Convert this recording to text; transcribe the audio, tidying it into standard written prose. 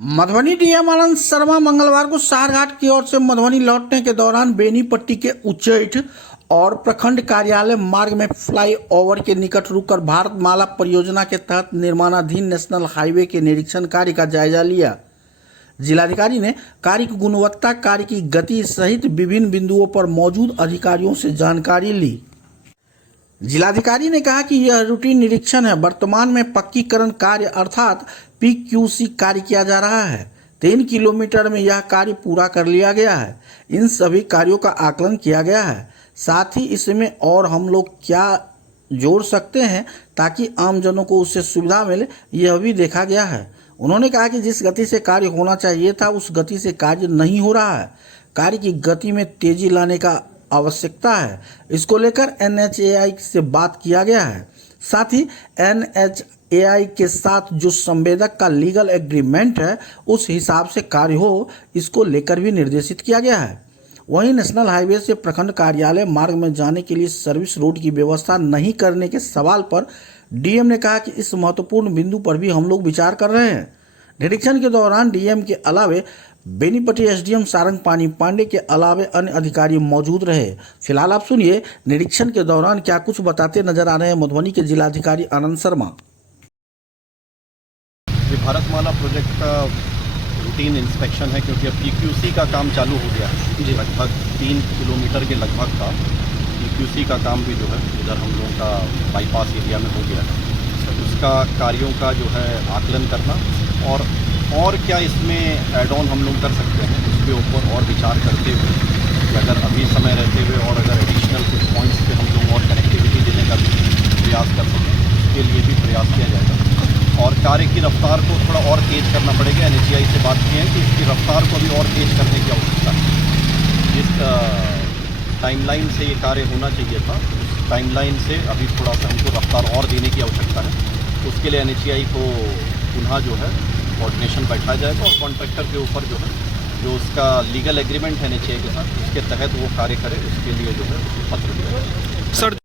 Madhubani DM Anand Sharma मंगलवार को सारघाट की ओर से मधुबनी लौटने के दौरान बेनीपट्टी के उच्चैठ और प्रखंड कार्यालय मार्ग में फ्लाईओवर के निकट रुककर भारतमाला परियोजना के तहत निर्माणाधीन नेशनल हाईवे के निरीक्षण कार्य का जायजा लिया। जिलाधिकारी ने कार्य की गुणवत्ता, कार्य की गति सहित विभिन्न बिंदुओं पर मौजूद अधिकारियों से जानकारी ली। जिलाधिकारी ने कहा कि यह रूटीन निरीक्षण है। वर्तमान में पक्कीकरण कार्य अर्थात PQC कार्य किया जा रहा है। 3 किलोमीटर में यह कार्य पूरा कर लिया गया है। इन सभी कार्यों का आकलन किया गया है। साथ ही इसमें और हम लोग क्या जोड़ सकते हैं ताकि आमजनों को उससे सुविधा मिले, यह भी देखा गया है। उन्होंने कहा कि जिस गति से कार्य होना चाहिए था उस गति से कार्य नहीं हो रहा है। कार्य की गति में तेजी लाने का आवश्यकता है। इसको लेकर NHAI से बात किया गया है। साथ ही NHAI के साथ जो संवेदक का लीगल एग्रीमेंट है उस हिसाब से कार्य हो, इसको लेकर भी निर्देशित किया गया है। वहीं नेशनल हाईवे से प्रखंड कार्यालय मार्ग में जाने के लिए सर्विस रोड की व्यवस्था नहीं करने के सवाल पर डीएम ने कहा कि इस महत्वपूर्ण बिंदु पर भी हम लोग विचार कर रहे हैं। निरीक्षण के दौरान डीएम के अलावे बेनीपट्टी SDM सारंग पानी पांडे के अलावे अन्य अधिकारी मौजूद रहे। फिलहाल आप सुनिए निरीक्षण के दौरान क्या कुछ बताते नजर आ रहे हैं मधुबनी के जिलाधिकारी आनंद शर्मा। ये भारतमाला प्रोजेक्ट का रूटीन इंस्पेक्शन है क्योंकि अब PQC का काम चालू हो गया है। लगभग 3 किलोमीटर के लगभग का PQC का काम भी जो है इधर हम लोगों का बाईपास एरिया में हो गया है। उसका कार्यों का जो है आकलन करना और क्या इसमें एड ऑन हम लोग कर सकते हैं उसके ऊपर और विचार करते हुए कि अगर अभी समय रहते हुए और अगर एडिशनल कुछ पॉइंट्स पे हम लोग और कनेक्टिविटी देने का भी प्रयास कर सकें, उसके लिए भी प्रयास किया जाएगा। और कार्य की रफ्तार को थोड़ा और तेज़ करना पड़ेगा। NHAI से बात की है कि इसकी रफ्तार को भी और तेज़ करने की आवश्यकता है। जिस टाइमलाइन से ये कार्य होना चाहिए था उस टाइमलाइन से अभी थोड़ा सा हमको रफ्तार और देने की आवश्यकता है। उसके लिए NHAI को पुनः जो है कोऑर्डिनेशन बैठा जाएगा और कॉन्ट्रैक्टर के ऊपर जो है जो उसका लीगल एग्रीमेंट है NHAI के साथ उसके तहत वो कार्य करे, उसके लिए जो है पत्र दिया जाएगा। सर